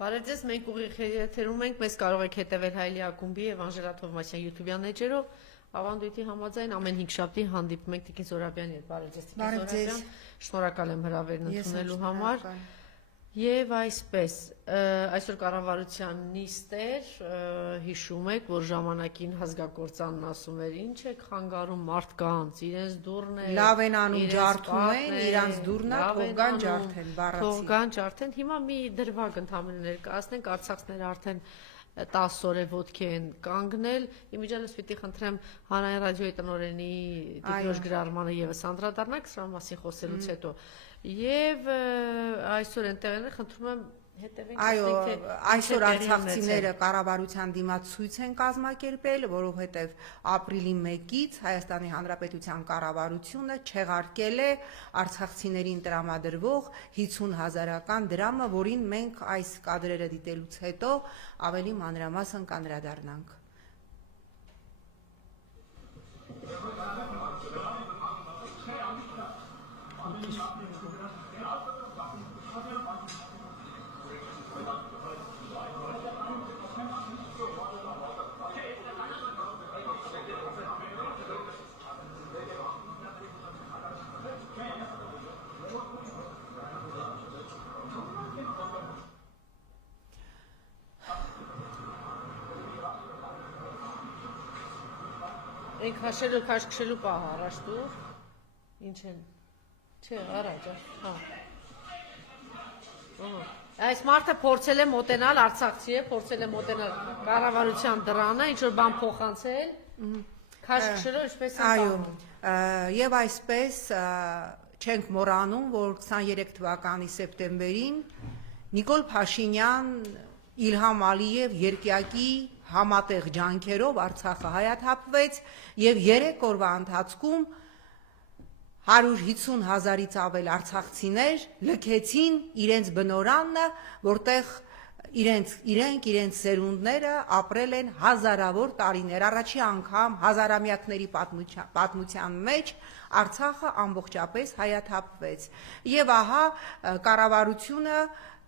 Բարև մենք ուղիղ եթերում ենք, մեզ կարող եք հետևել Հայլի ակումբի եւ Անժելա Թովմասյան YouTube-յան էջերով, ավանդույթի համաձայն ամեն 5 շաբթի հանդիպում ենք Տիկին Զորաբյանի հետ։ Բարև ձեզ, Տիկին Զորաբյան, շնորհակալ եմ հրավերն ընդունելու համար։ Եվ այսպես, այսօր կառավարության նիստ էր, հիշում եք, որ ժամանակին հազգագործանն ասում էր, ինչ եք խանգարում մարդկանց, իրենց դուրն է, լավ են անում ջարդում են, իրանց դուրն է, թողգան ջարդեն, բառացի։ Թողգան ջարդեն, հիմա մի դրվագ ընդհանրապես ներկայացնենք, արցախցիները արդեն 10 օր է ոտքի են կանգնել, իմիջիայլոց պիտի խնդրեմ Հանրային ռադիոյի տնօրենի Տիկրոջ գրառմանը եւս անդրադառնանք սրա մասին խոսելուց հետո։ Եվ այսօր այնտեղ են խնդրում եմ հետևենք։ Այո, այսօր արցախցիները կառավարության դիմաց ցույց են կազմակերպել, որովհետև ապրիլի 1-ից Հայաստանի Հանրապետության կառավարությունը չեղարկել է արցախցիներին տրամադրվող 50,000-ական դրամը, որին մենք այս կադրերը դիտելուց հետո ավելի մանրամասն կանդրադառնանք։ Ենք հաշելու, քաշքշելու պահ առաջ դուր, ինչ են, չէ, առաջ, հա, այս մարդը փորձել է մոտենալ, արցախցի է, փորձել է մոտենալ կառավարության դռանը, ինչ-որ բան փոխանցել, քաշքշելով ինչպես են կանում։ Եվ այսպես չենք մոռանում, որ 23 թվականի սեպտեմբերին Նիկոլ Փաշինյան, Իլհամ Ալիև երկյակի համատեղ ջանքերով Արցախը հայաթափվեց եւ 3 օրվա ընթացքում 150,000-ից ավել արցախցիներ լքեցին իրենց բնորանը, որտեղ իրենց սերունդները ապրել են հազարավոր տարիներ, առաջի անգամ հազարամյակների պատմության մեջ Արցախը ամբողջապես հայաթափվեց եւ ահա կառավարությունը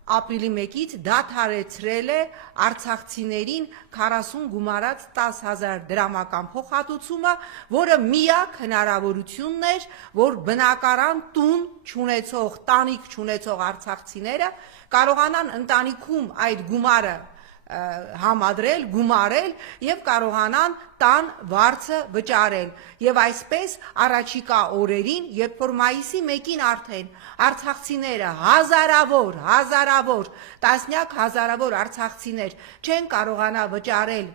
ապրիլի 1-ից դադարեցրել է արցախցիներին 40 գումարած 10,000 դրամական փոխհատուցումը, որը միակ հնարավորությունն էր, որ բնակարան տուն չունեցող, տանիք չունեցող արցախցիները կարողանան ընտանիքում այդ գումարը համադրել, գումարել եւ կարողանան տան վարձը վճարել եւ այսպես առաջիկա օրերին, երբ որ մայիսի 1-ին արդեն արցախցիները հազարավոր տասնյակ հազարավոր արցախցիներ չեն կարողանա վճարել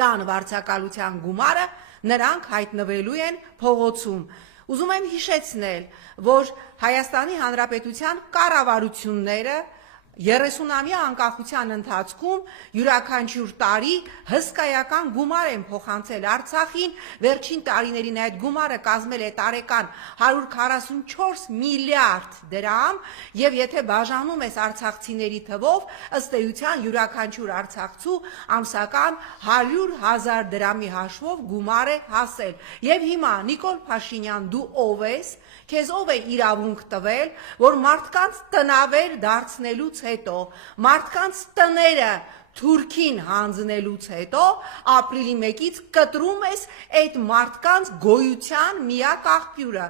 տան վարձակալության գումարը, նրանք հայտնվելու են փողոցում։ Ուզում եմ հիշեցնել, որ Հայաստանի Հանրապետության կառավարությունները 30-ամյա անկախության ընթացքում յուրաքանչյուր տարի հսկայական գումար են փոխանցել Արցախին, վերջին տարիներին այդ գումարը կազմել է տարեկան 144 միլիարդ դրամ, եւ եթե բաժանում ես արցախցիների թվով, ըստ էության յուրաքանչյուր արցախցու ամսական 100,000 դրամի հաշվով գումար է հասել։ Եվ հիմա Նիկոլ Փաշինյան, դու ով ես, քեզ ով է իրավունք տվել, որ մարդկանց տնավեր դարձնելուց հետո, մարդկանց տները Թուրքին հանձնելուց հետո ապրիլի 1-ից կտրում ես այդ մարդկանց գոյության միակ աղբյուրը։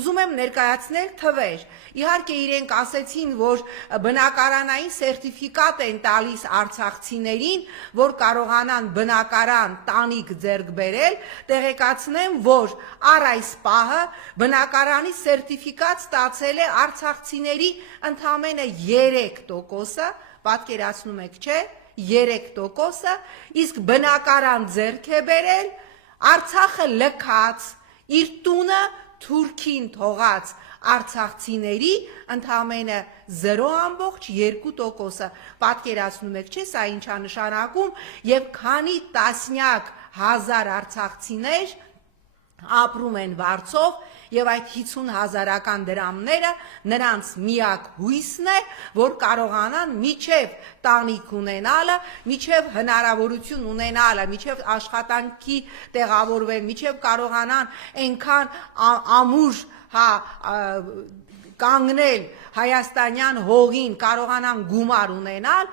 Ուզում եմ ներկայացնել թվեր։ Իհարկե իրենք ասեցին, որ բնակարանային սերտիֆիկատ են տալիս արցախցիներին, որ կարողանան բնակարան տանիք ձեռք բերել, տեղեկացնեմ, որ առ այս պահը բնակարանի սերտիֆիկատ ստացել է արցախցիների ընդամենը 3%-ը, պատկերացնում եք, չէ՞, 3%-ը, իսկ բնակարան ձեռք է բերել Արցախը լքած, իր տունը Թուրքին թողած արցախցիների ընդամենը 0.2%-ը, պատկերացնում եք, չէ՞, սա ինչա նշանակում, եւ քանի տասնյակ հազար արցախցիներ ապրում են վարձով եւ այդ 50,000-ական դրամները նրանց միակ հույսն է, որ կարողանան միջև տանիք ունենալը, միջև հնարավորություն ունենալը, միջև աշխատանքի տեղավորվեն, միջև կարողանան այնքան ամուր կանգնել հայաստանյան հողին կարողանան գումար ունենալ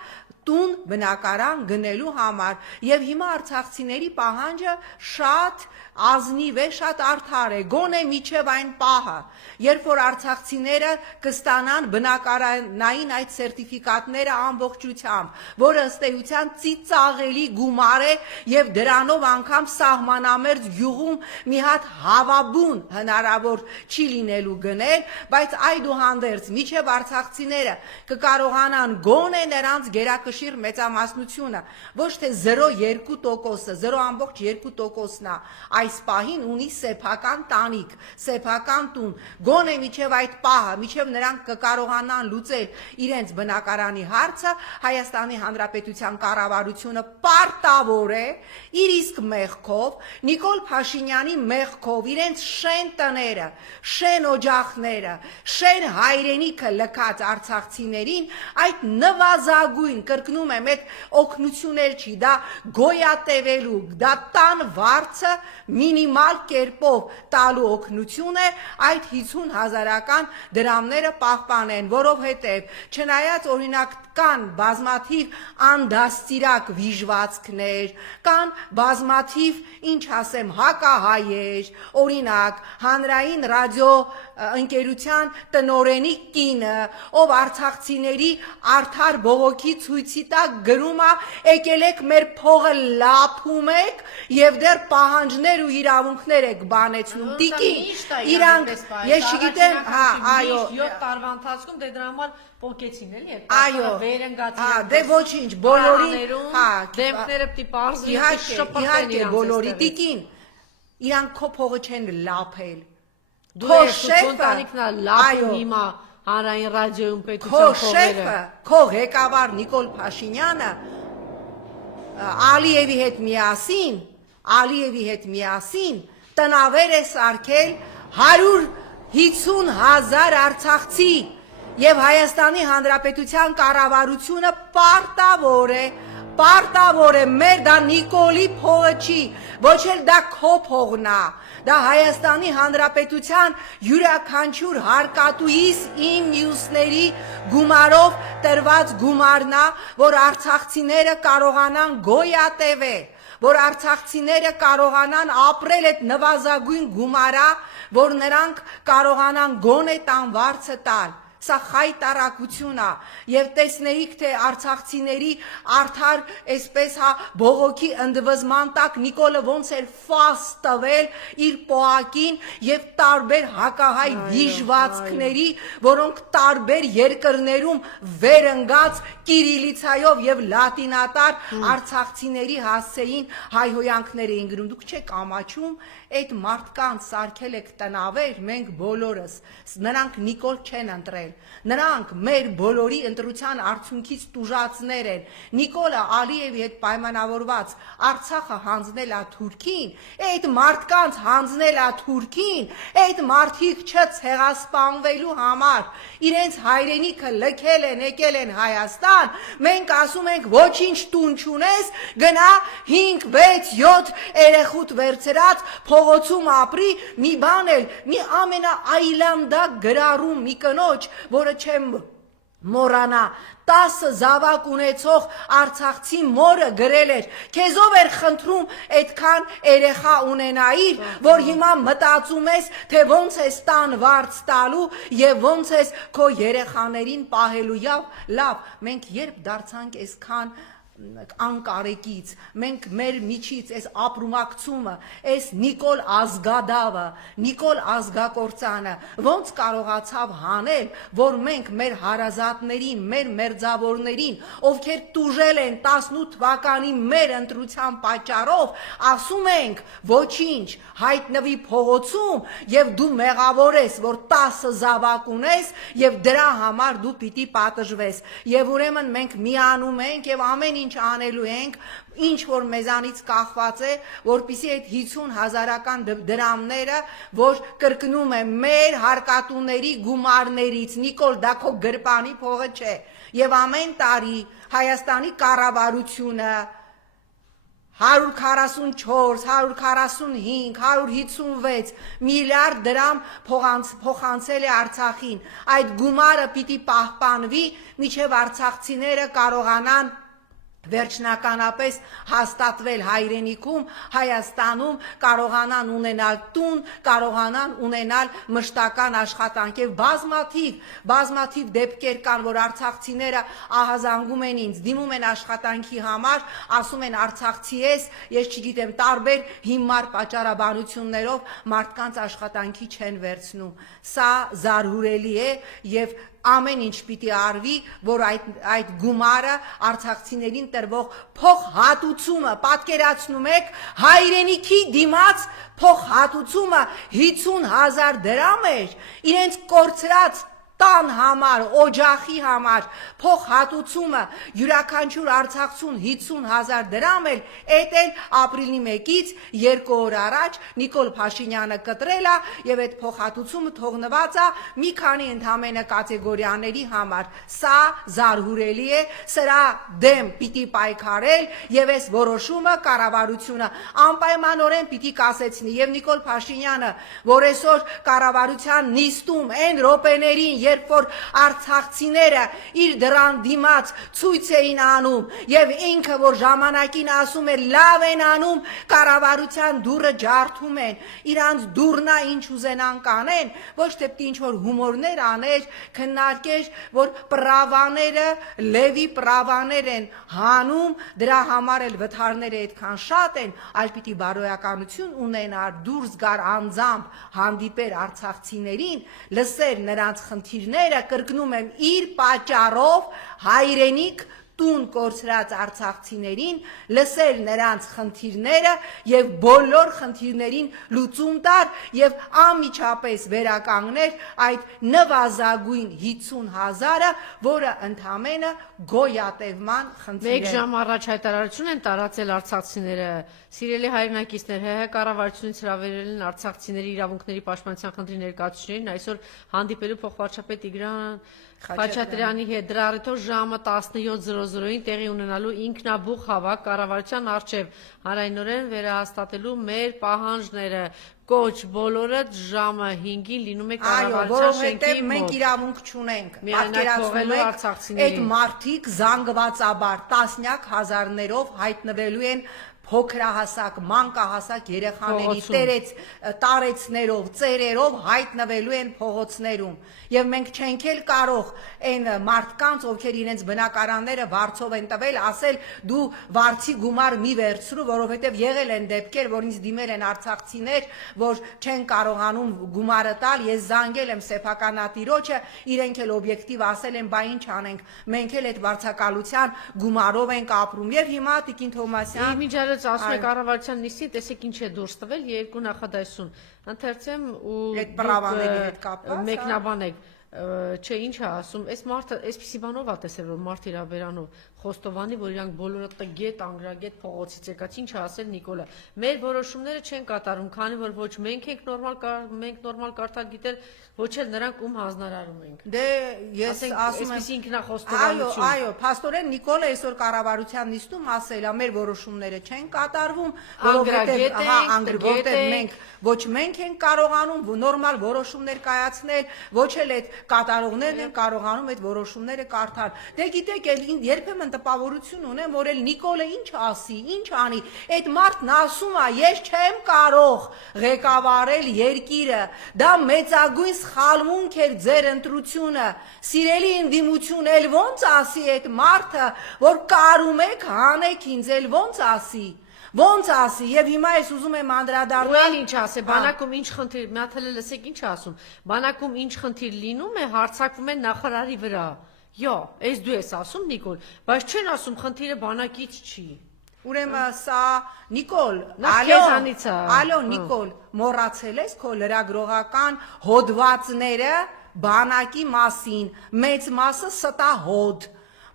տուն բնակարան գնելու համար եւ հիմա արցախցիների պահանջը շատ ազնիվ է, շատ արդար է, գոնե միջև այն պահը, երբ որ արցախցիները կստանան բնակարանային այդ սերտիֆիկատները ամբողջությամբ, որը ըստ էության ծիծաղելի գումար է եւ դրանով անգամ սահմանամերձ գյուղում մի հատ հավաբուն հնարավոր չի լինելու գնել, բայց այդուհանդերձ միջև արցախցիները կկարողանան գոնե նրանց գերակշիռ մեծամասնությունը, ոչ թե 0.2%-ը, 0.2%-ն է, այս պահին ունի սեփական տանիք, սեփական տուն, գոնե միջև այդ պահը, միջև նրանք կկարողանան լուծել իրենց բնակարանի հարցը, Հայաստանի Հանրապետության կառավարությունը պարտավոր է իր իսկ մեղքով, Նիկոլ Փաշինյանի մեղքով իրենց շեն տները, շեն օջախները, շեն հայրենիքը լքած արցախցիներին այդ նվազագույն, կրկնում եմ, այդ օգնություններ չի, դա գոյատևելու, դա տան վարձը մինիմալ կերպով տալու օգնություն է այդ 50,000-ական դրամները պահպանեն, որովհետև չնայած օրինակ կան բազմաթիվ անդաստիրակ վիժվածքներ, կան բազմաթիվ, ինչ ասեմ, հակահայեր, օրինակ հանրային ռադիո ընկերության տնօրենի կինը, ով արցախցիների արդար բողոքի ցույցի տակ գրում է, եկել եք մեր փողը լափում եք եւ դեռ պահանջներ ու իրավունքներ եք բանեցնում, տիկին, իրանք, ես չգիտեմ, հա, այո, 7 տարվա ընթացքում դե դրա համար փոկեցին էլի, այո, վերընկացին, դե ոչինչ, բոլորին, հա, դեմքները պիտի պարզվի, իհարկե, բոլորի, տիկին, իրանք քո փողը չեն լափել, դու ես ընտանիքնա լափում հիմա հանրային ռադիոյում պետության քո շեֆը, քո ղեկավար Նիկոլ Փաշինյանը Ալիևի հետ միասին տնավեր է սարքել 150,000 արցախցի եւ Հայաստանի Հանրապետության կառավարությունը պարտավոր է, մեր դա Նիկոլի փողը չի, ոչ էլ դա քո փողն է, դա Հայաստանի Հանրապետության յուրաքանչյուր հարկատուիս իմ մյուսների գումարով տրված գումարն է, որ արցախցիները կարողանան գոյատևել, որ արցախցիները կարողանան ապրել այդ նվազագույն գումարա, որ նրանք կարողանան գոնե տան վարձը տալ, սա խայտարակություն է եւ տեսնեիք թե արցախցիների արդար այսպես հա բողոքի ընդվզման տակ Նիկոլը ոնց էր ֆաս տվել իր պոակին եւ տարբեր հակահայ դիժվածքների, որոնք տարբեր երկրներում վերընկած կիրիլիցայով եւ լատինատար արցախցիների հասցեին հայհոյանքներ էին գրում, դուք չեք ամաչում այդ մարդկանց սարքել եք տնավեր, մենք բոլորս, նրանք Նիկոլ չեն ընտրել, նրանք մեր բոլորի ընտրության արդյունքից տուժածներ են, Նիկոլը Ալիևի հետ պայմանավորված Արցախը հանձնել է Թուրքին, այդ մարդկանց հանձնել է Թուրքին, այդ մարդիկ չցեղասպանվելու համար, իրենց հայրենիքը լքել են, եկել են Հայաստան, մենք ասում ենք ոչինչ տուն չունես, գնա 5, 6, 7 երեխուդ վերցրած փողոցում ապրի, մի բան էլ, մի ամենաայլանդակ գրառում մի կնոջ, որը չեմ մոռանա, 10 զավակ ունեցող արցախցի մորը գրել էր, քեզով էր խնդրում այդքան երեխա ունենայիր, որ հիմա մտածում ես, թե ոնց ես տան վարձ տալու եւ ոնց ես քո երեխաներին պահելու, լավ, մենք երբ դարձանք այսքան անկարեկից, մենք մեր միջից այս ապրումակցումը, այս Նիկոլ ազգադավը, Նիկոլ ազգակործանը ոնց կարողացավ հանել, որ մենք մեր հարազատներին, մեր մերձավորներին, ովքեր տուժել են 18 թվականի մեր ընտրության պատճառով, ասում ենք ոչինչ, հայտնվի փողոցում եւ դու մեղավոր ես, որ 10 զավակ ունես եւ դրա համար դու պիտի պատժվես եւ ուրեմն մենք միանում ենք եւ ամեն ինչ անելու ենք, ինչ որ մեզանից կախված է, որպիսի այդ 50,000-ական դրամները, որ կրկնում է մեր հարկատուների գումարներից, Նիկոլ, դա քո գրպանի փողը չէ, եւ ամեն տարի Հայաստանի կառավարությունը 144, 145, 156 միլիարդ դրամ փոխանցել է Արցախին։ Այդ գումարը պիտի պահպանվի, մինչև արցախցիները կարողանան վերջնականապես հաստատվել հայրենիքում, Հայաստանում, կարողանան ունենալ տուն, կարողանան ունենալ մշտական աշխատանք եւ բազմաթիվ դեպքեր կան, որ արցախցիները ահազանգում են ինձ, դիմում են աշխատանքի համար, ասում են արցախցի ես, ես չգիտեմ, տարբեր հիմար պատճառաբանություններով մարդկանց աշխատանքի չեն վերցնում։ Սա զարհուրելի է եւ ամեն ինչ պիտի արվի, որ այդ գումարը արցախցիներին տրվող փոխհատուցումը, պատկերացնում եք, հայրենիքի դիմաց փոխհատուցումը 50,000 դրամ էր, իրենց կորցրած տան համար, օջախի համար փոխհատուցումը յուրաքանչյուր արցախցուն 50,000 դրամ էր, էդ էլ ապրիլի 1-ից 2 օր առաջ Նիկոլ Փաշինյանը կտրել է եւ այդ փոխհատուցումը թողնված է մի քանի ընդհանրապես կատեգորիաների համար։ Սա զարհուրելի է, սրա դեմ պիտի պայքարել եւ այս որոշումը կառավարությունը անպայմանորեն պիտի կասեցնի եւ Նիկոլ Փաշինյանը, որ այսօր կառավարության նիստում այն րոպեներին, երբ որ արցախցիները իր դրան դիմաց ցույց էին անում եւ ինքը որ ժամանակին ասում էր լավ են անում, կառավարության դուրը ջարդում են, իրանց դուրնա ինչ ուզենան կանեն, ոչ թե պիտի ինչ որ հումորներ աներ, քննարկեր, որ պրավաները լևի պրավաներ են հանում, դրա համար էլ վթարները այդքան շատ են, այլ պիտի բարոյականություն ունենար, դուրս գար անձամբ հանդիպեր արցախցիներին, լսեր նրանց խնդիրները, կրկնում եմ, իր պատճառով հայրենիք տուն կորցրած արցախցիներին, լսել նրանց խնդիրները եւ բոլոր խնդիրներին լուծում տար եւ անմիջապես վերականգներ այդ նվազագույն 50,000-ը, որը ընդամենը գոյատևման խնդիր է։ Մեկ ժամ առաջ հայտարարություն են տարածել արցախցիները, սիրելի հայրենակիցներ, ՀՀ կառավարությունից հրավիրել են արցախցիների իրավունքների պաշտպանության խնդրի ներկայացուցիչներին, այսօր հանդիպելու փոխվարչապետ Տիգրան Խաչատրյանի հետ դրա առիթով ժամը 17:00-ին տեղի ունենալու ինքնաբուխ հավաք կառավարության առջև հանրայնորեն վերահաստատելու մեր պահանջները, կոչ բոլորը ժամը 5-ին լինում է կառավարության շենքի մոտ։ Մենք իրավունք չունենք, պատկերացնելու արցախցիներին։ Այդ մարդիկ զանգվածաբար տասնյակ հազարներով հայտնվելու են փոքրահասակ, մանկահասակ երեխաների տարեցներով, ծերերով հայտնվելու են փողոցներում եւ մենք չենք էլ կարող այն մարդկանց, ովքեր իրենց բնակարանները վարձով են տվել, ասել դու վարձի գումար մի վերցրու, որովհետեւ եղել են դեպքեր, որ ինձ դիմել են արցախցիներ, որ չեն կարողանում գումարը տալ, ես զանգել եմ սեփականատիրոջը, իրենք էլ օբյեկտիվ ասել են, բա ինչ անենք, մենք էլ այդ վարձակալության գումարով ենք ապրում եւ հիմա Տիկին Թովմասյան ասում է կառավարության նիստին, տեսեք ինչ է դուրս տվել, երկու նախադասություն ընթերցեմ ու այդ պրավաների հետ կապված մեկնաբանեք, չէ ինչ է ասում, այս մարդը այսպիսի բանով է տեսել, որ մարդ իր վերանով Խոստովանի, որ իրանք բոլորը տգետ, անգրագետ փողոցից եկած, ինչ ասել Նիկոլը։ Մեր որոշումները չեն կատարում, քանի որ ոչ մենք ենք նորմալ կարդալ գիտել, ոչ էլ նրանք ում հանձնարարում ենք։ Դե ես ասում եմ, այսպիսի ինքնախոստովանություն։ Այո, փաստորեն Նիկոլը այսօր կառավարության նիստում ասել է, մեր որոշումները չեն կատարվում, որովհետև մենք ոչ մենք ենք կարողանում նորմալ որոշումներ կայացնել, ոչ էլ այդ կատարողներն են կարողանում այդ որոշումները կարդալ։ Դե գիտեք, երբեմն տպավորություն ունեմ, որ էլ Նիկոլը ինչ ասի, ինչ անի, այդ մարդն ասում է, ես չեմ կարող ղեկավարել երկիրը, դա մեծագույն սխալմունք էր ձեր ընտրությունը, սիրելի ընդդիմություն, էլ ոնց ասի այդ մարդը, որ կարում եք, հանեք ինձ, էլ ոնց ասի, եւ հիմա ես ուզում եմ անդրադառնալ ինչ ասե, բանակում ինչ խնդիր, մի հատ հələ լսեք ինչ ասում, բանակում ինչ խնդիր լինում է, հարձակվում են նախարարի վրա, այս դու ես ասում Նիկոլ, բայց չեն ասում խնդիրը բանակից չի։ Ուրեմն սա Նիկոլ, ալո Նիկոլ, մոռացել ես քո լրագրողական հոդվածները բանակի մասին, մեծ մասը ստահոդ,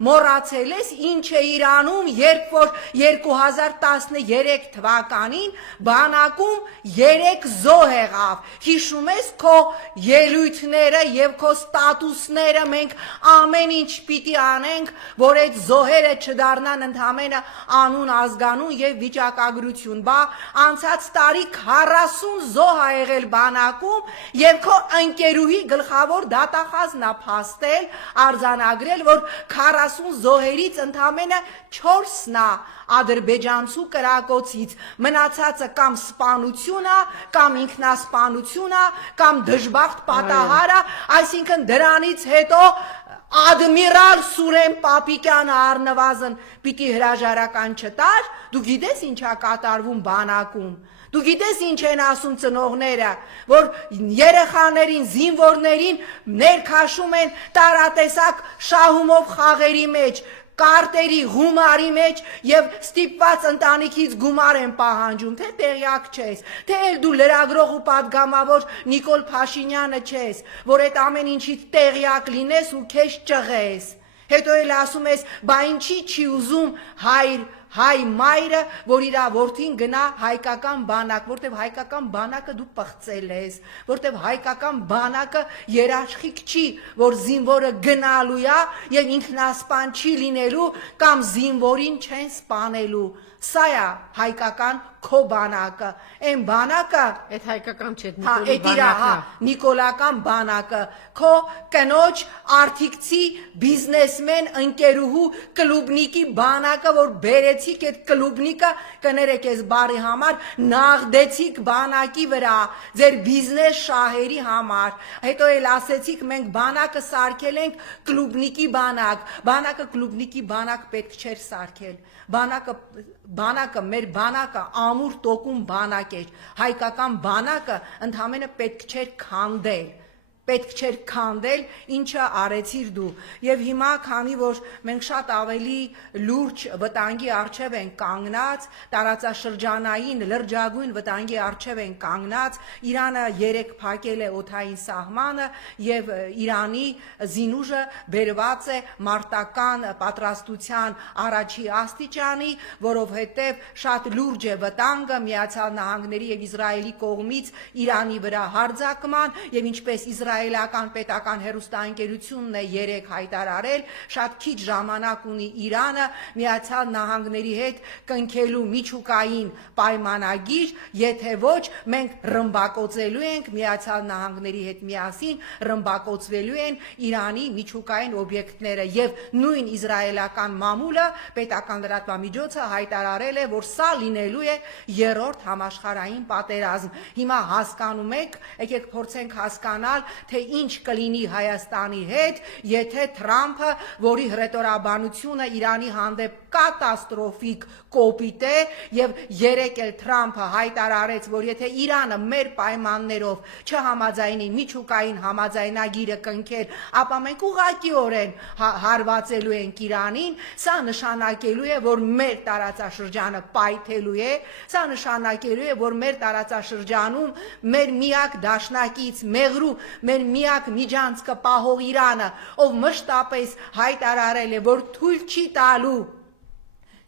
մոռացել ես ինչ է Իրանում, երբ որ 2013 թվականին բանակում 3 զոհ եղավ։ Հիշում ես քո ելույթները եւ քո ստատուսները, մենք ամեն ինչ պիտի անենք, որ այդ զոհերը չդառնան ընդհանրապես անուն ազգանուն եւ վիճակագրություն։ Բա անցած տարի 40 զոհ ա եղել բանակում եւ քո ընկերուհի գլխավոր դատախազն ա փաստել, արձանագրել, որ 40 զոհերից ընդհանրապես 4-ն ա ադրբեջանցու կրակոցից, մնացածը կամ սպանություն ա, կամ ինքնասպանություն ա, կամ դժբախտ պատահար ա, այսինքն դրանից հետո ադմիրալ Սուրեն Պապիկյանը առնվազն պիտի հրաժարական չտար, դու գիտես ինչ ա կատարվում բանակում, դու գիտես ինչ են ասում ծնողները, որ երեխաներին, զինվորներին ներքաշում են տարատեսակ շահումով խաղերի մեջ, կարտերի, գումարի մեջ եւ ստիպված ընտանիքից գումար են պահանջում, թե տեղյակ չես, թե էլ դու լրագրող ու պատգամավոր Նիկոլ Փաշինյանը չես, որ այդ ամեն ինչից տեղյակ լինես ու քեզ ճղես։ Հետո էլ ասում ես, բա ինչի չի ուզում հայ մայրը, որ իր որդին գնա հայկական բանակ, որտեվ հայկական բանակը դու պղծել ես, որտեվ հայկական բանակը երաշխիք չի, որ զինվորը գնալու է եւ ինքնասպան չի լինելու կամ զինվորին չեն սպանելու։ Սա է հայկական քո բանակը, այն բանակը, այդ հայկական չէ, նիկոլական բանակը, քո կնոջ արտիքցի բիզնեսմեն ընկերուհու կլուբնիկի բանակը, որ բերեցիք այդ կլուբնիկը, կներեք ես բարի համար, նաղդեցիք բանակի վրա, ձեր բիզնես շահերի համար, հետո էլ ասեցիք մենք բանակը սարքել ենք կլուբնիկի բանակ, բանակը կլուբնիկի բանակ պետք չէր սարքել, բանակը, մեր բանակը ամուր տոկուն բանակ էր, հայկական բանակը ընդհանրապես պետք չէր քանդել, ինչը արեցիր դու։ Եվ հիմա, քանի որ մենք շատ ավելի լուրջ վտանգի առջև են կանգնած, տարածաշրջանային լրջագույն վտանգի առջև են կանգնած, Իրանը երեք փակել է օդային սահմանը եւ Իրանի զինուժը բերված է մարտական պատրաստության առաջի աստիճանի, որովհետեւ շատ լուրջ է վտանգը Միացյալ Նահանգների եւ Իսրայելի կողմից Իրանի վրա հարձակման եւ ինչպես Իսրայելական պետական հեռուստաընկերությունն է երեք հայտարարել, շատ քիչ ժամանակ ունի Իրանը Միացյալ Նահանգների հետ կնքելու միջուկային պայմանագիր, եթե ոչ մենք ռմբակոծելու ենք Միացյալ Նահանգների հետ միասին ռմբակոծվելու են Իրանի միջուկային օբյեկտները եւ նույն իսրայելական մամուլը պետական լրատվամիջոցը հայտարարել է, որ սա լինելու է երրորդ համաշխարհային պատերազմ։ Հիմա հասկանում եք, եկեք փորձենք հասկանալ, թե ինչ կլինի Հայաստանի հետ, եթե Թրամփը, որի հռետորաբանությունը Իրանի հանդեպ կատաստրոֆիկ կոպիտ է եւ երեք էլ Թրամփը հայտարարեց, որ եթե Իրանը մեր պայմաններով չհամաձայնի միջուկային համաձայնագիրը կնքել, ապա մենք ուղղակիորեն հարվածելու ենք Իրանին, սա նշանակելու է, որ մեր տարածաշրջանը պայթելու է, սա նշանակելու է, որ մեր տարածաշրջանում մեր միակ դաշնակից Մեղրու, մեր միակ միջանցքը պահող Իրանը, ով մշտապես հայտարարել է, որ թույլ չի տալու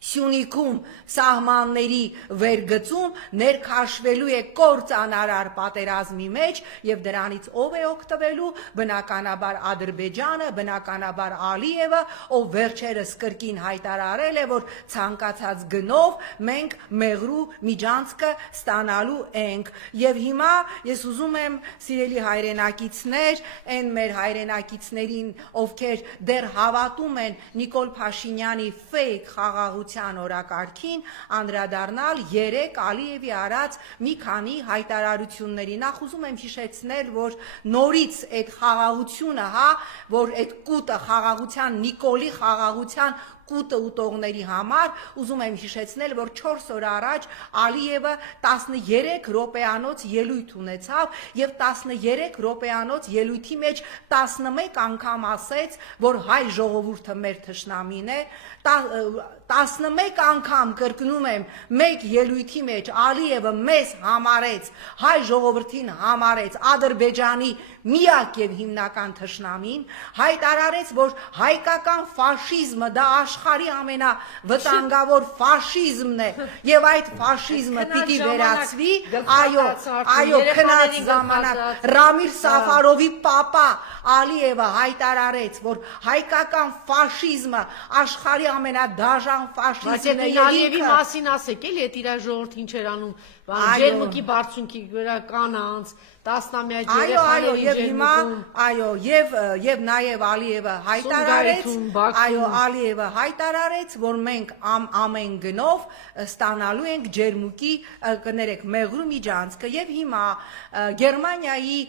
Սյունիքում սահմանների վերգծում ներքաշվելու է կործանարար պատերազմի մեջ եւ դրանից ով է օգտվելու, բնականաբար Ադրբեջանը, բնականաբար Ալիևը, ով վերջերս կրկին հայտարարել է, որ ցանկացած գնով մենք Մեղրու միջանցքը ստանալու ենք։ Եվ հիմա ես ուզում եմ, սիրելի հայրենակիցներ, այն մեր հայրենակիցներին, ովքեր դեռ հավատում են Նիկոլ Փաշինյանի ֆեյք խաղաղության օրակարգին, անդրադառնալ երեք Ալիևի արած մի քանի հայտարարությունների։ Նախ ուզում եմ հիշեցնել, որ նորից այդ խաղաղությունը, որ այդ կուտը խաղաղության, Նիկոլի խաղաղության կուտը ուտողների համար ուզում եմ հիշեցնել, որ 4 օր առաջ Ալիևը 13 րոպեանոց ելույթ ունեցավ եւ 13 րոպեանոց ելույթի մեջ 11 անգամ ասեց, որ հայ ժողովուրդը մեր թշնամին է, 11 անգամ կրկնում եմ, մեկ ելույթի մեջ Ալիևը մեզ համարեց, հայ ժողովրդին համարեց Ադրբեջանի միակ եւ հիմնական թշնամին, հայտարարեց, որ հայկական ֆաշիզմը դա աշխարհի ամենավտանգավոր ֆաշիզմն է եւ այդ ֆաշիզմը պիտի վերացվի, այո, քնած ժամանակ Ռամիլ Սաֆարովի պապա Ալիևը հայտարարեց, որ հայկական ֆաշիզմը աշխարհի ամենադաժան ֆաշիզմն է Ալիևի մասին ասեք, էլի այդ իր ժողովրդին ինչ էր անում, ջերմուկի բարձունքի վրա կանանց, տասնամյա երեխաների ջերմուկում, եւ նաեւ Ալիևը հայտարարեց, որ մենք ամեն գնով ստանալու ենք ջերմուկի, կներեք, մեղրու միջանցքը եւ հիմա Գերմանիայի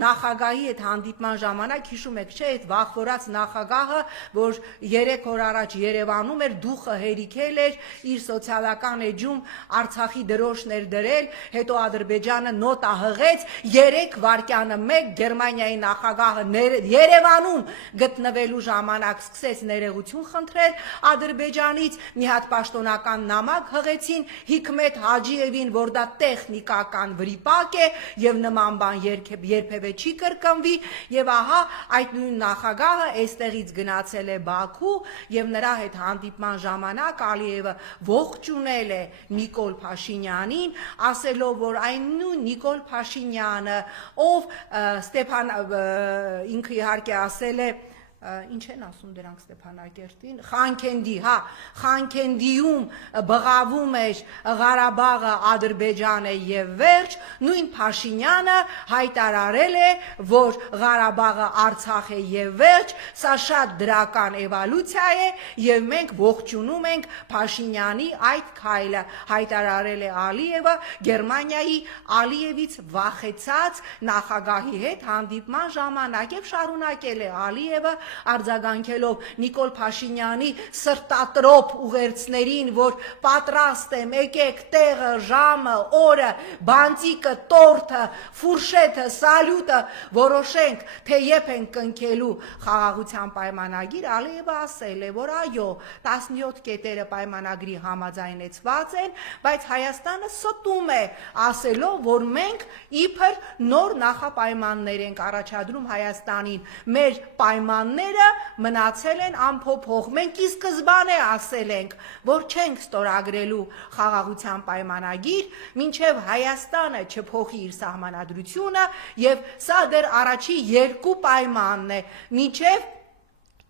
նախագահի հետ հանդիպման ժամանակ հիշում եք, չէ՞, այդ վախվորած նախագահը, որ 3 օր առաջ Երևանում էր, դուխը հերիքել էր, իր սոցիալական էջում Արցախի դրոշներ դրել, հետո Ադրբեջանը նոտա հղեց 3 վայրկյանը 1 Գերմանիայի նախագահը Երևանում գտնվելու ժամանակ սկսեց ներողություն խնդրել Ադրբեջանից, մի հատ պաշտոնական նամակ հղեցին Հիկմետ Հաջիևին, որ դա տեխնիկական վրիպակ է եւ նման բան երբևէ չի կրկնվի եւ ահա այդ նույն նախագահը այստեղից գնացել է Բաքու եւ նրա հետ հանդիպման ժամանակ Ալիևը ողջունել է Նիկոլ Փաշինյանին, ասելով, որ այն նույն Նիկոլ Փաշինյանը, ով ինքը իհարկե ասել է, ինչ են ասում դրանք Ստեփանակերտին, Խանքենդիում բղավում էր Ղարաբաղը Ադրբեջանը եւ վերջ, նույն Փաշինյանը հայտարարել է, որ Ղարաբաղը Արցախ է եւ վերջ, սա շատ դրական էվոլյուցիա է եւ մենք ողջունում ենք Փաշինյանի այդ քայլը, հայտարարել է Ալիևը Գերմանիայի Ալիևից վախեցած նախագահի հետ հանդիպման ժամանակ եւ շարունակել է Ալիևը արձագանքելով Նիկոլ Փաշինյանի սրտատրոփ ուղերձներին, որ պատրաստ եմ, եկեք տեղը, ժամը, օրը, բանտիկը, տորթը, ֆուրշեթը, սալյուտը որոշենք, թե երբ են կնքելու խաղաղության պայմանագիր, Ալիևը ասել է, որ այո, 17 կետերը պայմանագրի համաձայնեցված են, բայց Հայաստանը ստում է, ասելով, որ մենք իբր նոր նախապայմաններ ենք առաջադրում Հայաստանին, մեր պայմանները մնացել են անփոփոխ, մենք ի սկզբանե ասել ենք, որ չենք ստորագրելու խաղաղության պայմանագիր, մինչև Հայաստանը չփոխի իր սահմանադրությունը եւ սա դեռ առաջի 2 պայմանն է, մինչև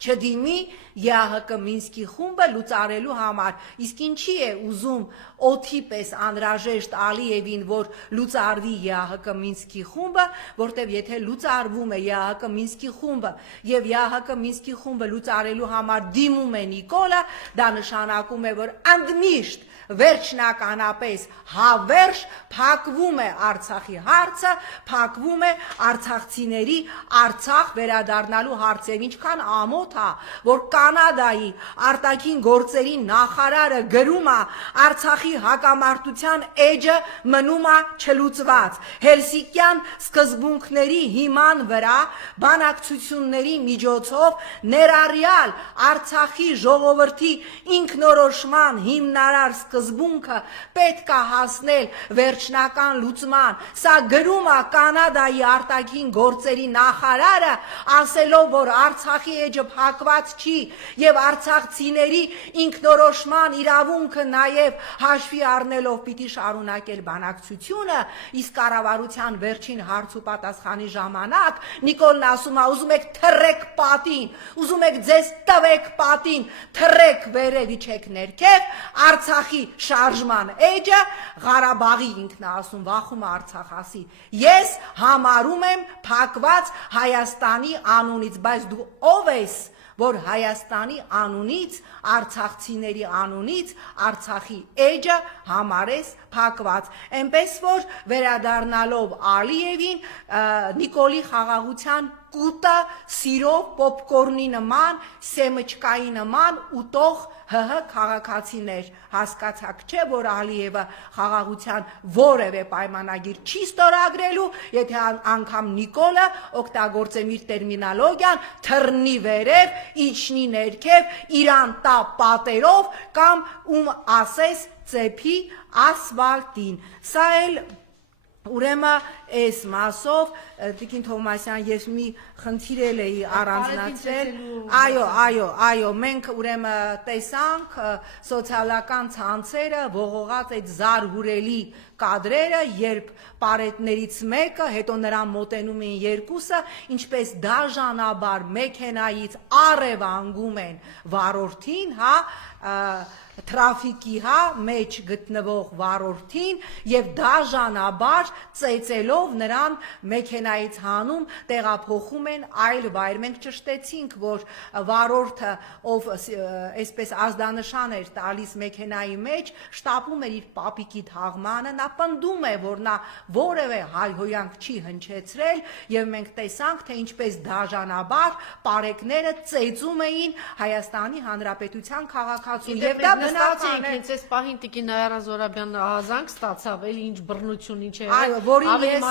չդիմի ԵԱՀԿ Մինսկի խումբը լուծարելու համար, իսկ ինչի է ուզում օդի պես անհրաժեշտ Ալիևին, որ լուծարվի ԵԱՀԿ Մինսկի խումբը, որտեվ եթե լուծարվում է ԵԱՀԿ Մինսկի խումբը եւ ԵԱՀԿ Մինսկի խումբը լուծարելու համար դիմում է Նիկոլը, դա նշանակում է, որ ընդմիշտ վերջնականապես հավերժ փակվում է Արցախի հարցը, փակվում է արցախցիների Արցախ վերադառնալու հարցը, ինչքան ամոթ է, որ Կանադայի արտաքին գործերի նախարարը գրում է Արցախի հակամարտության էջը մնում է չլուծված, Հելսինկյան սկզբունքների հիման վրա բանակցությունների միջոցով ներառյալ Արցախի ժողովրդի ինքնորոշման հիմնարար սկզբունքը պետք է հասնել վերջնական լուծման, սա գրում է Կանադայի արտաքին գործերի նախարարը, ասելով, որ Արցախի էջը փակված չի եւ արցախցիների ինքնորոշման իրավունքը նաեւ հաշվի առնելով պիտի շարունակել բանակցությունը, իսկ կառավարության վերջին հարց ու պատասխանի ժամանակ Նիկոլն ասում է, ուզում եք թռեք պատին, ուզում եք ձեզ տվեք պատին, թռեք վերև իջեք ներքև, Արցախի շարժման էջը Ղարաբաղի ինքն ասում, վախում Արցախ ասի, ես համարում եմ փակված Հայաստանի անունից, բայց դու ով ես, որ Հայաստանի անունից, արցախցիների անունից Արցախի էջը համարես փակված, այնպես որ վերադառնալով Ալիևին Նիկոլի խաղաղության կուտը սիրով պոպկորնի նման, սեմճկայի նման ուտող ՀՀ քաղաքացիներ, հասկացաք չէ, որ Ալիևը խաղաղության որևէ պայմանագիր չի ստորագրելու, եթե անգամ Նիկոլը օգտագործեմ իր տերմինոլոգիան, թռնի վերև, իջնի ներքև, իրան տա պատերով կամ ում ասես ծեփի ասֆալտին։ Սա էլ ուրեմն այս մասով Տիկին Թովմասյան ես մի խնդիր էի առանձնացրել, այո, մենք ուրեմն տեսանք սոցիալական ցանցերը ողողած այդ զարհուրելի կադրերը, երբ պարետներից մեկը, հետո նրան մոտենում են երկուսը, ինչպես դաժանաբար մեքենայից առև անգում են վարորդին, հա, տրաֆիկի մեջ գտնվող վարորդին եւ դաժանաբար ծեծելով նրան մեքենայից հանում տեղափոխում են այլ վայր։ Մենք ճշտեցինք, որ վարորդը, ով այսպես ազդանշան էր տալիս մեքենայի մեջ, շտապում էր իր պապիկի թաղմանը, նա պնդում է, որ նա որևէ հայհոյանք չի հնչեցրել եւ մենք տեսանք, թե ինչպես դաժանաբար պարեկները ծեծում էին Հայաստանի Հանրապետության քաղաքացու եւ դա նստացինք ինձ այս պահին Տիկին Նայարա Զորաբյան ահազանգ ստացավ, էլի ինչ բռնություն ինչ է եղել։ Այո, որին ես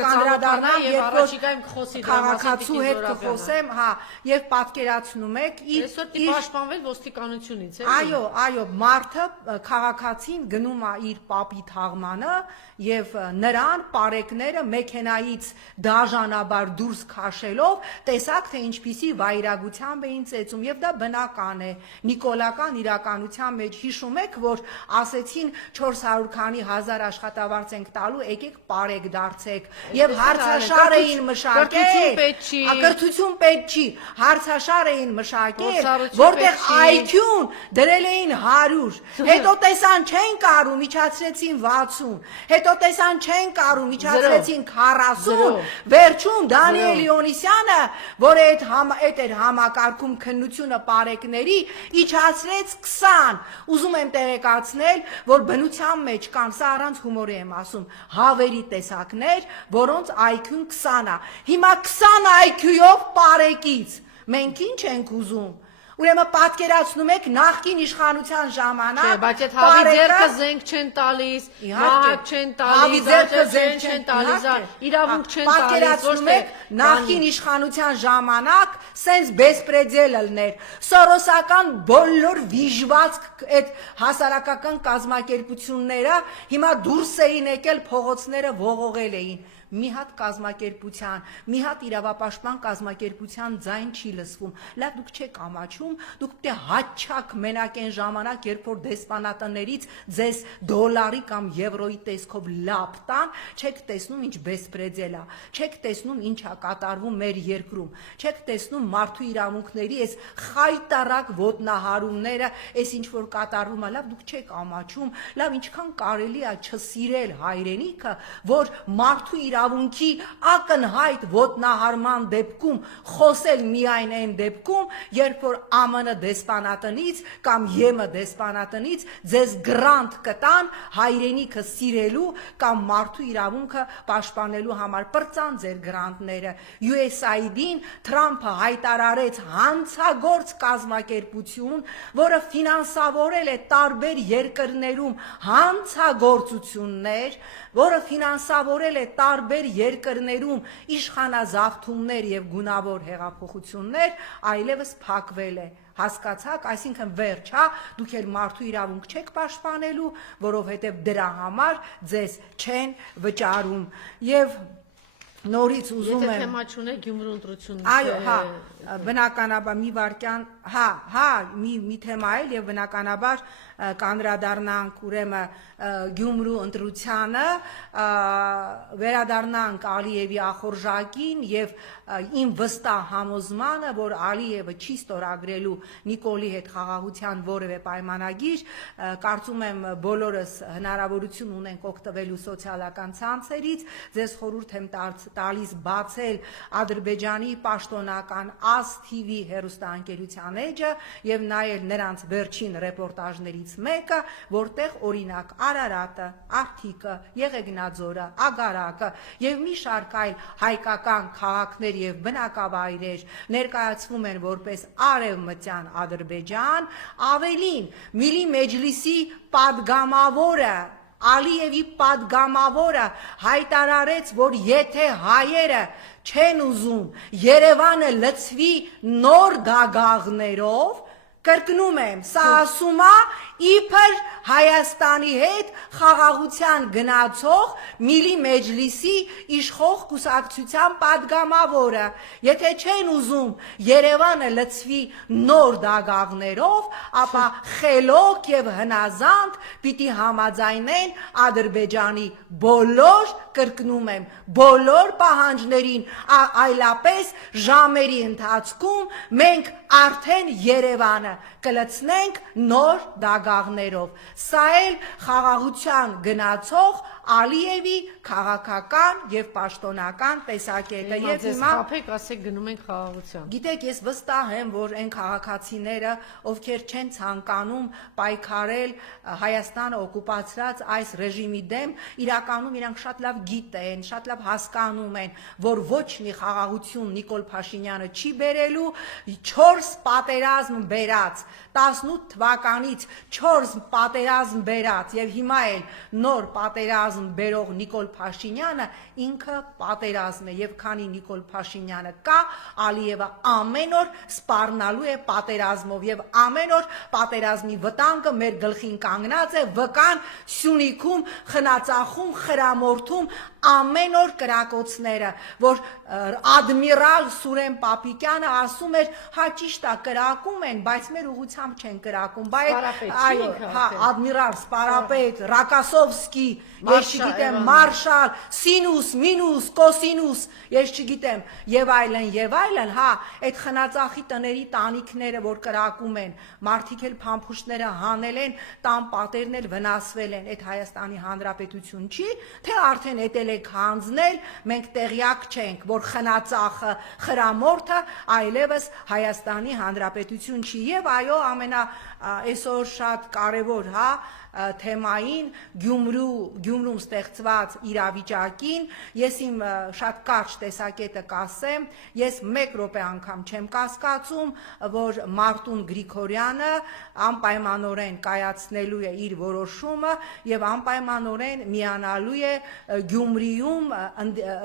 կանդրադառնամ եւ առաջիկայում կխոսի դրա մասին քաղաքացու հետ կխոսեմ, հա, եւ պատկերացնում եք Այսօր պիտի պաշտպանվել ոստիկանությունից, էլի։ Այո, մարդը քաղաքացին գնում է իր պապի թաղմանը եւ նրան պարեկները մեքենայից դաժանաբար դուրս քաշելով տեսակ թե ինչպիսի վայրագությամբ էին ծեծում եւ դա բնական է նիկոլական իրականության մեջ հիշում եք որ ասեցին 400 քանի հազար աշխատավարձ ենք տալու եկեք պարեկ դարձեք եւ հարցաշար էին մշակել կրթություն պետք չի հարցաշար էին մշակել որտեղ IQ-ն դրել էին 100 հետո տեսան չեն կարում իջացրեցին 60 հետո տեսան չեն կարում իջացրեցին 40 վերջում Դանիել Իոնիսյանը որ այդ էր համակարգում քննությունը պարեկների իջացրեց 20 ուզում եմ տեղեկացնել որ բնության մեջ կան սա առանց հումորի եմ ասում հավերի տեսակներ որոնց IQ-ն 20 է հիմա 20 IQ-ով պարեկից մենք ինչ ենք ուզում Ուրեմն պատկերացնում եք նախկին իշխանության ժամանակ Չէ, բայց այդ հավի ձեռքը զենք չեն տալիս, մահակ չեն տալիս, զենք չեն տալիս, իրավունք չեն տալիս, պատկերացնում եք նախկին իշխանության ժամանակ սենց բեսպրեդել լներ, սորոսական բոլոր վիժվածք այդ հասարակական կազմակերպությունները հիմա դուրս էին եկել փողոցները ողողել էին մի հատ կազմակերպության, մի հատ իրավապաշտպան կազմակերպության ձայն չի լսվում։ Լավ դուք չեք ամաչում, դուք պետք է հաճակ մենակ այն ժամանակ, երբ որ դեսպանատներից ձեզ դոլարի կամ եվրոյի տեսքով լապ տան, չեք տեսնում ինչ բեսպրեդել է, չեք տեսնում ինչ է կատարվում մեր երկրում, չեք տեսնում մարդու իրավունքների այս խայտարակ ոտնահարումները, այս ինչ որ կատարվում է, լավ դուք չեք ամաչում, լավ ինչքան կարելի է չսիրել հայրենիքը, որ մարդու իրավունքի ակնհայտ ոտնահարման դեպքում խոսել միայն այն դեպքում, երբ որ ԱՄՆ դեսպանատնից կամ ԵՄ դեսպանատնից ձեզ գրանտ կտան հայրենիքը սիրելու կամ մարդու իրավունքը պաշտպանելու համար պրծան ձեր գրանտները։ USAID-ին Թրամփը հայտարարեց հանցագործ կազմակերպություն, որը ֆինանսավորել է տարբեր երկրներում հանցագործություններ, որը ֆինանսավորել է տարբեր երկրներում իշխանազավթումներ եւ գունավոր հեղափոխություններ, այլևս փակվել է։ Հասկացաք, այսինքն վերջ, հա, դուք էլ մարդու իրավունք չեք պաշտպանելու, որովհետեւ դրա համար ձեզ չեն վճարում։ Եվ նորից ուզում եմ Եթե թեմա չունեք Գյումրու ընտրությունն Այո, հա, բնականաբար մի վարքյան, հա, մի թեմա էլ եւ բնականաբար կանդրադառնանք ուրեմն Գյումրու ընտրությանը, վերադառնանք Ալիևի ախորժակին եւ իմ վստահ համոզմանը, որ Ալիևը չի ստորագրելու Նիկոլի հետ խաղաղության որևէ պայմանագիր, կարծում եմ բոլորս հնարավորություն ունենք օգտվելու սոցիալական ցանցերից, ձեզ խորհուրդ եմ տալիս բացել Ադրբեջանի պաշտոնական ASTV հեռուստաընկերության էջը եւ նայել նրանց վերջին ռեպորտաժներից մեկը, որտեղ օրինակ Արարատը, Արթիկը, Եղեգնաձորը, Ագարակը եւ մի շարք այլ հայկական քաղաքներ եւ բնակավայրեր ներկայացվում են որպես արևմտյան Ադրբեջան, ավելին Միլի Մեջլիսի падգամավորը Ալիևի падգամավորը հայտարարեց, որ եթե հայերը չեն ուզում Երևանը լցվի նոր դագաղներով, կրկնում եմ, սա ասում է իբր Հայաստանի հետ խաղաղության գնացող Միլի Մեջլիսի իշխող կուսակցության падգամավորը, եթե չեն ուզում Երևանը լցվի նոր դագաղներով, ապա խելոք եւ հնազանդ պիտի համաձայնեն Ադրբեջանի բոլոր, կրկնում եմ, բոլոր պահանջներին, այլապես ժամերի ընթացքում մենք արդեն Երևանը կլցնենք նոր դագաղներով։ Սա էլ խաղաղության գնացող Ալիևի քաղաքական եւ պաշտոնական տեսակետը եւ հիմա խափեք, ասեք գնում ենք խաղաղության։ Գիտեք, ես վստահ եմ, որ այն քաղաքացիները, ովքեր չեն ցանկանում պայքարել Հայաստանը օկուպացրած այս ռեժիմի դեմ, իրականում իրանք շատ լավ գիտեն, շատ լավ հասկանում են, որ ոչ մի խաղաղություն Նիկոլ Փաշինյանը չի բերելու, 4 պատերազմ բերած, 18 թվականից 4 պատերազմ բերած եւ հիմա էլ նոր պատերազմ բերող Նիկոլ Փաշինյանը ինքը պատերազմ է եւ քանի Նիկոլ Փաշինյանը կա, Ալիևը ամեն օր սպառնալու է պատերազմով եւ ամեն օր պատերազմի վտանգը մեր գլխին կանգնած է, վկան Սյունիքում խնածախում, խրամորթում ամեն օր կրակոցները, որ ադմիրալ Սուրեն Պապիկյանը ասում էր, հա ճիշտ է կրակում են, բայց մեր ուղղությամբ չեն կրակում, բայց այո, հա ադմիրալ Սպարապետ, Ռակասովսկի, ես չգիտեմ, Մարշալ, Սինուս, Մինուս, Կոսինուս, ես չգիտեմ, եւ այլն, հա, այդ խնածախի տների տանիքները, որ կրակում են, մարդիկ էլ փամփուշտները հանել են, տան պատերն էլ վնասվել են, այդ Հայաստանի Հանրապետություն չի, թե արդեն էտել եք հանձնել, մենք տեղյակ չենք, որ խնածախը, խրամորթը այլևս Հայաստանի Հանրապետություն չի եւ այո, այսօր շատ կարևոր, հա, թեմային Գյումրում ստեղծված իրավիճակին ես իմ շատ կարճ տեսակետը կասեմ, ես մեկ րոպե անգամ չեմ կասկածում, որ Մարտուն Գրիգորյանը անպայմանորեն կայացնելու է իր որոշումը եւ անպայմանորեն միանալու է Գյումրիում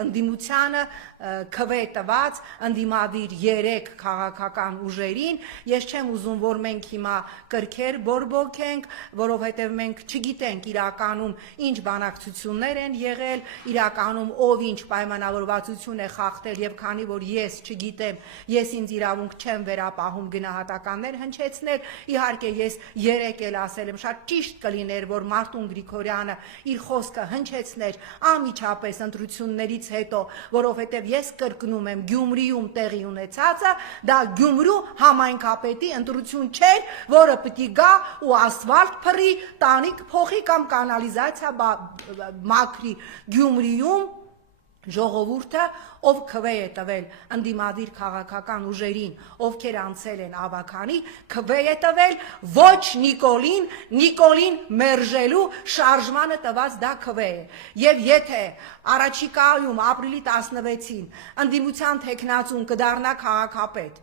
ընդդիմությանը քվե տված ընդդիմադիր 3 քաղաքական ուժերին, ես չեմ ուզում, որ մենք հիմա կրքեր բորբոքենք, որովհետեւ մենք չգիտենք իրականում ինչ բանակցություններ են եղել, իրականում ով ինչ պայմանավորվածություն է խախտել եւ քանի որ ես չգիտեմ, ես ինձ իրավունք չեմ վերապահում գնահատականներ հնչեցնել, իհարկե ես 3 էլ ասել եմ, շատ ճիշտ կլիներ, որ Մարտուն Գրիգորյանը իր խոսքը հնչեցներ անմիջապես ընտրություններից հետո, որովհետեւ ես կրկնում եմ Գյումրիում տեղի ունեցածը, դա Գյումրու համայնքապետի ընտրություն չէր, որը պիտի գա ու ասֆալտ փռի, տանիք փոխի կամ կանալիզացիա մաքրի Գյումրիում ժողովուրդը, ով քվե է տվել ընդդիմադիր քաղաքական ուժերին, ովքեր անցել են ավականի, քվե է տվել ոչ Նիկոլին մերժելու շարժմանը տված դա քվե է։ Եվ եթե առաջիկայում ապրիլի 16-ին ընդդիմության թեկնածուն կդառնա քաղաքապետ,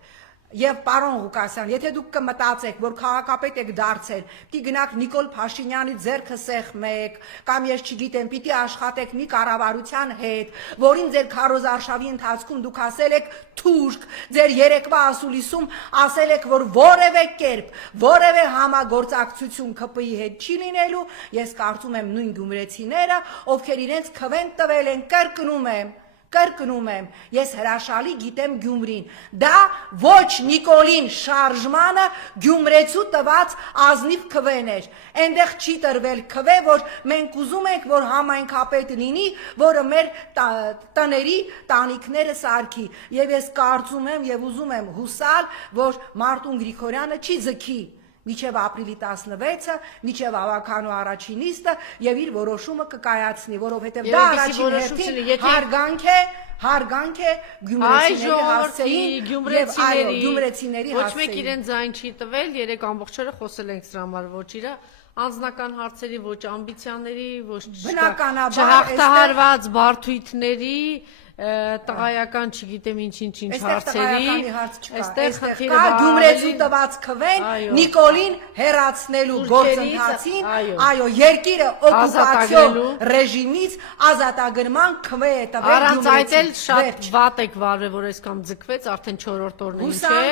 Եվ պարոն Ղուկասյան, եթե դուք կմտածեք, որ քաղաքապետ եք դարձել, պիտի գնաք Նիկոլ Փաշինյանի ձեռքը սեղմեք, կամ ես չգիտեմ, պիտի աշխատեք մի կառավարության հետ, որին ձեր քարոզարշավի ընթացքում դուք ասել եք թուրք, ձեր երեկվա ասուլիսում ասել եք, որ որևէ կերպ, որևէ համագործակցություն ԿՊ-ի հետ չի լինելու, ես կարծում եմ նույն գյումրեցիները, ովքեր իրենց քվեն տվել են, կրկնում եմ, ես հրաշալի գիտեմ Գյումրին, դա ոչ Նիկոլին շարժմանը Գյումրեցու տված ազնիվ քվեն էր, այնտեղ չի տրվել քվե, որ մենք ուզում ենք, որ համայնքապետ լինի, որը մեր տների տանիքները սարքի, եւ ես կարծում եմ եւ ուզում եմ հուսալ, որ Մարտուն Գրիգորյանը չի ձգի միջև ապրիլի 16-ը, միջև ավականու առաջին նիստը եւ իր որոշումը կկայացնի, որովհետեւ դա առաջին հերթին հարգանք է գյումրեցիների հասցեին եւ այո գյումրեցիների ոչ հասցեին։ մեկ իրեն ձայն չի տվել, երեք ամբողջ օրը խոսել ենք դրա համար, ոչ իրա անձնական հարցերի, ոչ ամբիցիաների, ոչ չհաղթահարված բարդույթների, տղայական չգիտեմ ինչ հարցերի, այստեղ կա գյումրեցու տված քվեն Նիկոլին հեռացնելու գործընթացին, այո, երկիրը օկուպացիոն ռեժիմից ազատագրման քվե է տվել առանց այդ էլ շատ վատ եք վարվել, որ այսքան ձգվեց, արդեն 4-րդ օրն է ինչ է,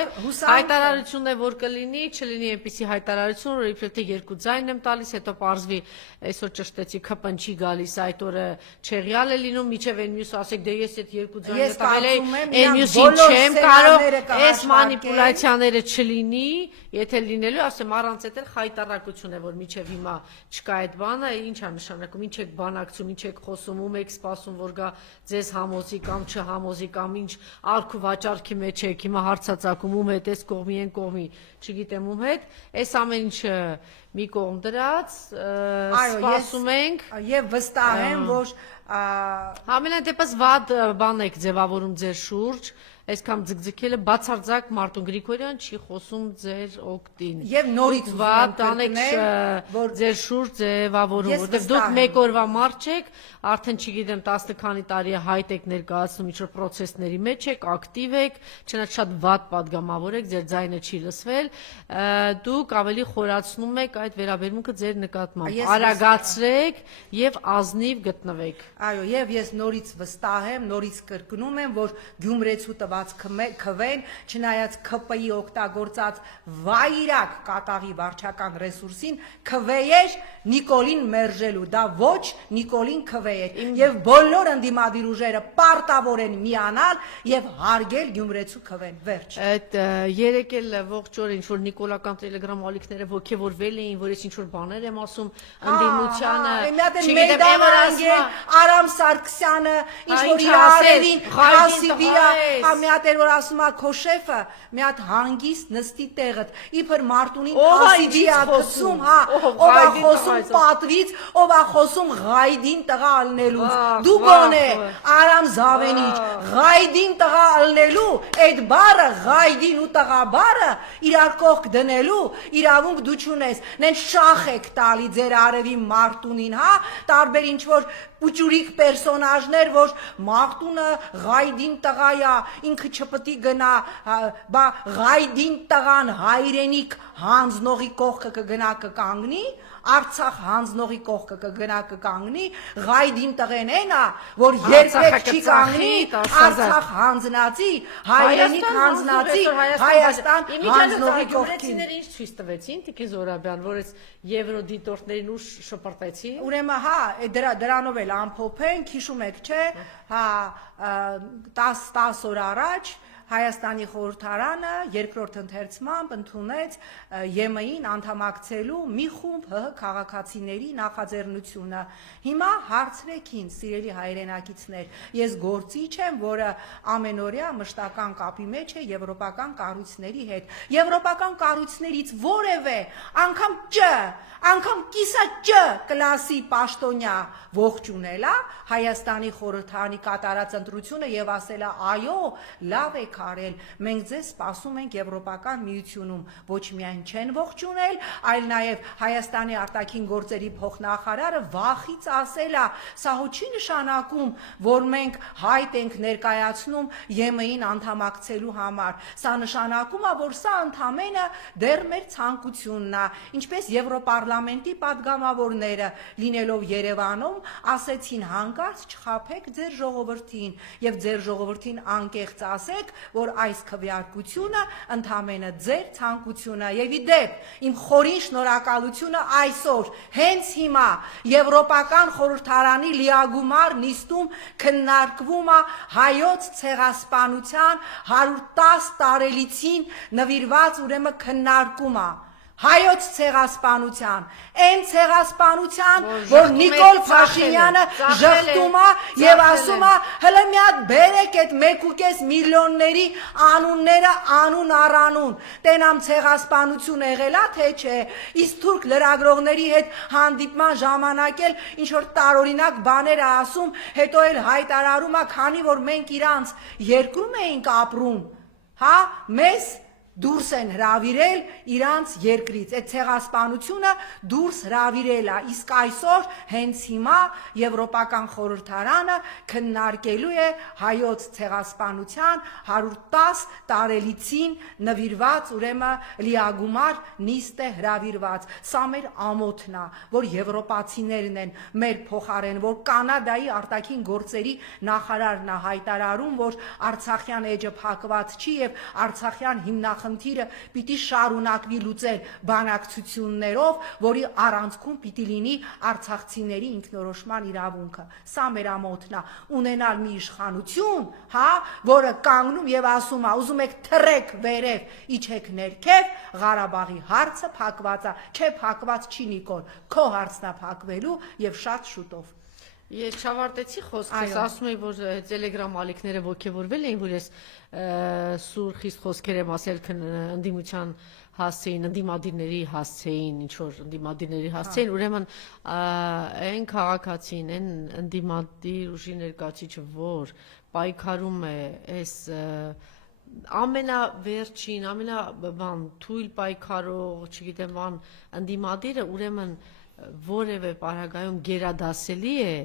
հայտարարություն է որ կլինի, չլինի այնպիսի հայտարարություն, որ իբրև թե երկու ձայն եմ տալիս, հետո պարզվի այսօր ճշտեցի ԿՊ-ն չի գալիս, այդ օրը չեղյալ է լինում, միջև այն մյուս ասեք դե ես այդ երկու ձայնը տվել էի, այն մյուսին չեմ կարող, այս մանիպուլյացիաները չլինի, եթե լինելու, ասեմ առանց այդ էլ խայտառակություն է, որ միջև հիմա չկա այդ բանը, ինչ է նշանակում, ինչ եք բանակցում, ինչ եք խոսում, ում եք սպասում, որ գա ձեզ համոզի կամ չհամոզի կամ ինչ արք ու վաճառքի մեջ եք, հիմա հարցածակում ում հետ, այս կողմի են կողմի, չգիտեմ ում հետ, այս ամեն ինչը մի կողմ դրած, սպասում ենք եւ վստահ եմ, որ ամենայն դեպս վատ բան եք ձևավորում ձեր շուրջ, այսքան ձգձգելը բացարձակ Մարտուն Գրիգորյան չի խոսում ձեր օգտին։ Եվ նորից վատ անեք ձեր շուրջ ձևավորում, որտեղ դուք մեկ օրվա մարդ չեք, արդեն չգիտեմ 10 քանի տարի է հայտ եք ներկայացնում ինչ-որ պրոցեսների մեջ եք, ակտիվ եք, չնայած շատ վատ պատգամավոր եք, ձեր ձայնը չի լսվել, դուք ավելի խորացնում եք այդ վերաբերմունքը ձեր նկատմամբ, արագացրեք եւ ազնիվ գտնվեք։ Այո, եւ ես նորից վստահ եմ, նորից կրկնում եմ, որ Գյումրեցու քվեն, չնայած ԿՊ-ի օգտագործած վայրակ կատաղի վարչական ռեսուրսին քվեեր Նիկոլին մերժելու, դա ոչ Նիկոլին քվեեր եւ բոլոր ընդդիմադիր ուժերը պարտավոր են միանալ եւ հարգել Գյումրեցու քվեն, վերջ։ Այդ երեք էլ ողջ օրը ինչ որ նիկոլական տելեգրամ ալիքները ոգևորվել էին, որ ես ինչ որ բաներ եմ ասում ընդդիմությանը, Արամ Սարգսյանը, ինչ որ իրարևին, Խասիվիա մի հատ էր որ ասում է քո շեֆը մի հատ հանգիստ նստի տեղդ իբր Մարտունին Խասիվիա գցում, հա, ով է խոսում պատվից, ով է խոսում Ղայդին տղա ալնելուց, դու գոնե Արամ Զավենիչ, Ղայդին տղա ալնելու, այդ բառը Ղայդին ու տղա բառը իրար կողք դնելու իրավունք դու չունես, նեն շախ եք տալի ձեր արևի Մարտունին, հա, տարբեր ինչ որ Պուճուրիկ պերսոնաժներ, որ Մարտունը Ղայդին տղայա, ինքը չպետք է գնա, բա Ղայդին տղան հայրենիք հանձնողի կողքը կգնա կկանգնի, Արցախ հանձնողի կողքը կգնա կկանգնի, Ղայդին տղեն էնա, որ երբեք չի կանգնի, Արցախ հանձնածի, հայրենիք հանձնածի, Հայաստան հանձնողի կողքին։ Ինչ ցույց տվեցին Տիկին Զորաբյան, որ այս եվրոդիտորդներին ուշ շպրտեցին։ Ուրեմն հա, դրանով էլ ամփոփենք, հիշում եք, չէ՞, հա 10 օր առաջ Հայաստանի խորհրդարանը երկրորդ ընթերցմամբ ընդունեց ԵՄ-ին անդամակցելու մի խումբ ՀՀ քաղաքացիների նախաձեռնությունը։ Հիմա հարցրեք ինձ, սիրելի հայրենակիցներ, ես գործիչ եմ, որը ամենօրյա մշտական կապի մեջ է եվրոպական կառույցների հետ։ Եվրոպական կառույցներից որևէ անգամ կիսա Չ կլասի պաշտոնյա ողջունել է Հայաստանի խորհրդարանի կատարած ընտրությունը եւ ասել է այո, լավ եք արել, մենք ձեզ սպասում ենք Եվրոպական միությունում, ոչ միայն չեն ողջունել, այլ նաեւ Հայաստանի արտաքին գործերի փոխնախարարը վախից ասել է, սա հո չի նշանակում, որ մենք հայտ ենք ներկայացնում ԵՄ-ին անդամակցելու համար, սա նշանակում է, որ սա ընդամենը դեռ մեր ցանկությունն է, ինչպես Եվրոպարլամենտի պատգամավորները լինելով Երևանում ասեցին հանկարծ չխաբեք ձեր ժողովրդին եւ ձեր ժողովրդին անկեղծ ասեք, որ այս քվեարկությունը ընդամենը ձեր ցանկությունն է եւ ի դեպ իմ խորին շնորհակալությունը այսօր հենց հիմա Եվրոպական խորհրդարանի լիագումար նիստում քննարկվում է հայոց ցեղասպանության 110 տարելիցին նվիրված ուրեմն քննարկում է հայոց ցեղասպանության, այն ցեղասպանության, որ ժխտում Նիկոլ եք, Փաշինյանը ծախել է, ժխտում է եւ ասում է հələ մի հատ բերեք այդ 1.5 միլիոնների անունները անուն առանուն, տենամ ցեղասպանություն եղել է թե չէ, իսկ թուրք լրագրողների հետ հանդիպման ժամանակ էլ ինչ որ տարօրինակ բաներ է ասում, հետո էլ հայտարարում է, քանի որ մենք իրանց երկրում էինք ապրում, հա, մեզ դուրս են հրավիրել իրանց երկրից, այդ ցեղասպանությունը դուրս հրավիրել է, իսկ այսօր հենց հիմա Եվրոպական խորհրդարանը քննարկելու է հայոց ցեղասպանության 110 տարելիցին նվիրված ուրեմն լիագումար նիստ է հրավիրված, սա մեր ամոթն է, որ եվրոպացիներն են մեր փոխարեն, որ Կանադայի արտաքին գործերի նախարարն է հայտարարում, որ Արցախյան էջը փակված չի եւ Արցախյան հիմնախնդիրը պիտի շարունակվի լուծել բանակցություններով, որի առանցքում պիտի լինի արցախցիների ինքնորոշման իրավունքը։ Սա մեր ամոթն է, ունենալ մի իշխանություն, հա, որը կանգնում եւ ասում է, ուզում եք թռեք վերև, իջեք ներքև, Ղարաբաղի հարցը փակված է, չէ փակված չի Նիկոլ, քո հարցն է փակվելու եւ շատ շուտով։ Ես չավարտեցի խոսքս, ասում եի, որ Telegram ալիքները ոգևորվել էին, որ ես սուր խիստ խոսքեր եմ ասել ընդդիմության հասցեին, ընդդիմադիրների հասցեին, ինչ որ ընդդիմադիրների հասցեին, ուրեմն այն քաղաքացին, այն ընդդիմադիր ուժի ներկայացուցիչը, որ պայքարում է այս ամենավերջին, թույլ պայքարող, չգիտեմ, ընդդիմադիրը, ուրեմն որևէ պարագայում գերադասելի է,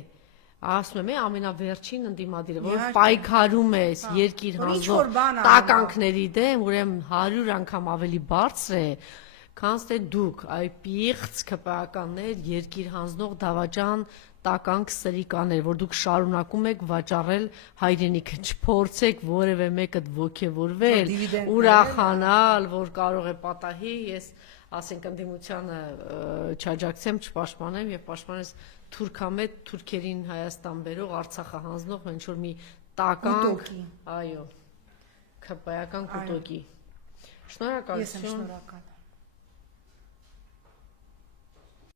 ասում եմ, ամենավերջին ընդդիմադիրը, որ պայքարում է երկիր հանձնող տականքների դեմ, ուրեմն 100 անգամ ավելի բարձր է, քան թե դուք, այ պիղծ ԿՊԱ-կաններ, երկիր հանձնող դավաճան տականք սրիկաներ, որ դուք շարունակում եք վաճառել հայրենիքը, չփորձեք որևէ մեկը ոգևորվել, ուրախանալ, որ կարող է պատահի, ես ասենք ընդդիմությանը չաջակցեմ, չպաշտպանեմ եւ պաշտպանես թուրքամետ թուրքերին Հայաստան բերող Արցախը հանձնող ինչ որ մի տականք, այո, ԿՊԱ-ական կուտոկի։ Շնորհակալություն։ Ես եմ շնորհակալ։